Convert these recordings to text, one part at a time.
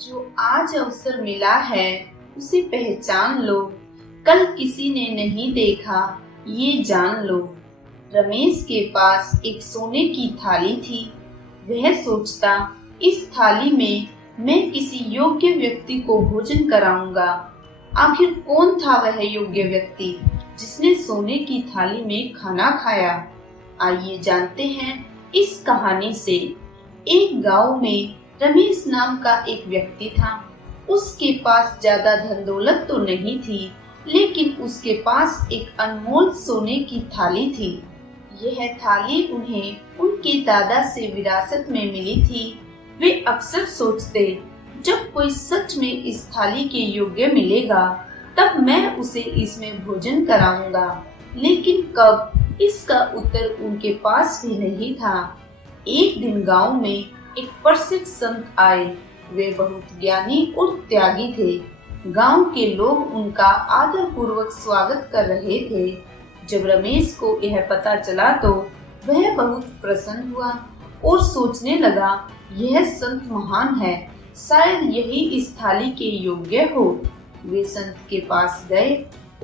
जो आज अवसर मिला है उसे पहचान लो, कल किसी ने नहीं देखा ये जान लो। रमेश के पास एक सोने की थाली थी। वह सोचता, इस थाली में मैं किसी योग्य व्यक्ति को भोजन कराऊंगा। आखिर कौन था वह योग्य व्यक्ति जिसने सोने की थाली में खाना खाया? आइए जानते हैं इस कहानी से। एक गांव में रमेश नाम का एक व्यक्ति था। उसके पास ज्यादा धन दौलत तो नहीं थी, लेकिन उसके पास एक अनमोल सोने की थाली थी। यह थाली उन्हें उनके दादा से विरासत में मिली थी। वे अक्सर सोचते, जब कोई सच में इस थाली के योग्य मिलेगा तब मैं उसे इसमें भोजन कराऊंगा। लेकिन कब, इसका उत्तर उनके पास भी नहीं था। एक दिन गांव में एक प्रसिद्ध संत आए। वे बहुत ज्ञानी और त्यागी थे। गांव के लोग उनका आदर पूर्वक स्वागत कर रहे थे। जब रमेश को यह पता चला तो वह बहुत प्रसन्न हुआ और सोचने लगा, यह संत महान है, शायद यही इस थाली के योग्य हो। वे संत के पास गए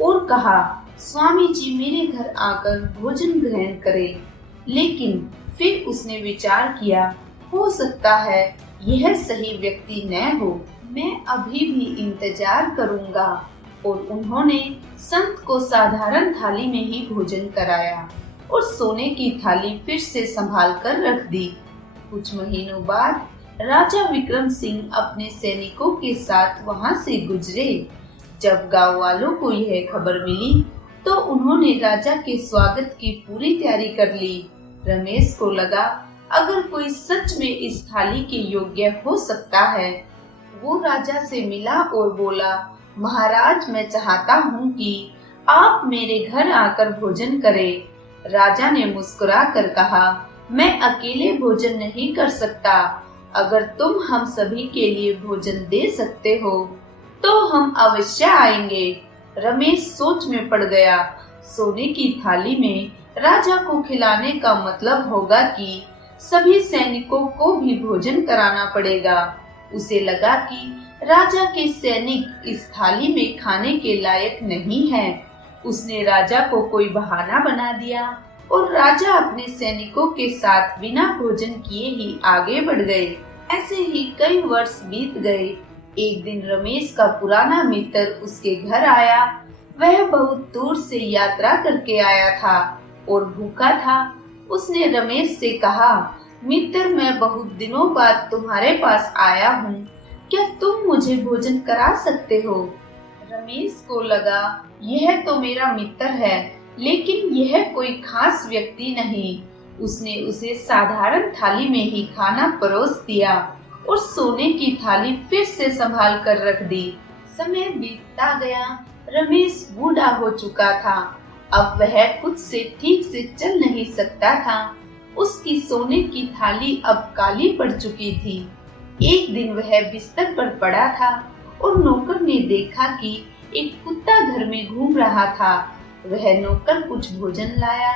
और कहा, स्वामी जी मेरे घर आकर भोजन ग्रहण करें। लेकिन फिर उसने विचार किया, हो सकता है यह सही व्यक्ति न हो, मैं अभी भी इंतजार करूंगा। और उन्होंने संत को साधारण थाली में ही भोजन कराया और सोने की थाली फिर से संभाल कर रख दी। कुछ महीनों बाद राजा विक्रम सिंह अपने सैनिकों के साथ वहां से गुजरे। जब गांव वालों को यह खबर मिली तो उन्होंने राजा के स्वागत की पूरी तैयारी कर ली। रमेश को लगा, अगर कोई सच में इस थाली के योग्य हो सकता है। वो राजा से मिला और बोला, महाराज मैं चाहता हूँ कि आप मेरे घर आकर भोजन करें। राजा ने मुस्कुरा कर कहा, मैं अकेले भोजन नहीं कर सकता। अगर तुम हम सभी के लिए भोजन दे सकते हो तो हम अवश्य आएंगे। रमेश सोच में पड़ गया। सोने की थाली में राजा को खिलाने का मतलब होगा कि सभी सैनिकों को भी भोजन कराना पड़ेगा। उसे लगा कि राजा के सैनिक इस थाली में खाने के लायक नहीं हैं। उसने राजा को कोई बहाना बना दिया और राजा अपने सैनिकों के साथ बिना भोजन किए ही आगे बढ़ गए। ऐसे ही कई वर्ष बीत गए। एक दिन रमेश का पुराना मित्र उसके घर आया। वह बहुत दूर से यात्रा करके आया था और भूखा था। उसने रमेश से कहा, मित्र मैं बहुत दिनों बाद तुम्हारे पास आया हूँ, क्या तुम मुझे भोजन करा सकते हो? रमेश को लगा, यह तो मेरा मित्र है, लेकिन यह कोई खास व्यक्ति नहीं। उसने उसे साधारण थाली में ही खाना परोस दिया और सोने की थाली फिर से संभाल कर रख दी। समय बीतता गया। रमेश बूढ़ा हो चुका था। अब वह खुद से ठीक से चल नहीं सकता था। उसकी सोने की थाली अब काली पड़ चुकी थी। एक दिन वह बिस्तर पर पड़ा था और नौकर ने देखा कि एक कुत्ता घर में घूम रहा था। वह नौकर कुछ भोजन लाया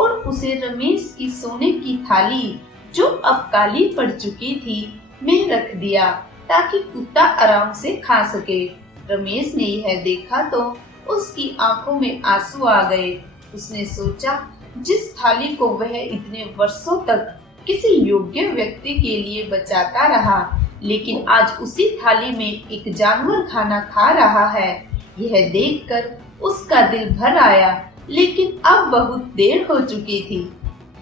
और उसे रमेश की सोने की थाली, जो अब काली पड़ चुकी थी, में रख दिया ताकि कुत्ता आराम से खा सके। रमेश ने यह देखा तो उसकी आंखों में आंसू आ गए। उसने सोचा, जिस थाली को वह इतने वर्षों तक किसी योग्य व्यक्ति के लिए बचाता रहा, लेकिन आज उसी थाली में एक जानवर खाना खा रहा है। यह देखकर उसका दिल भर आया, लेकिन अब बहुत देर हो चुकी थी।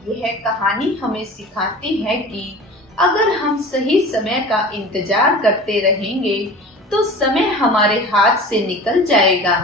यह कहानी हमें सिखाती है कि अगर हम सही समय का इंतजार करते रहेंगे तो समय हमारे हाथ से निकल जाएगा।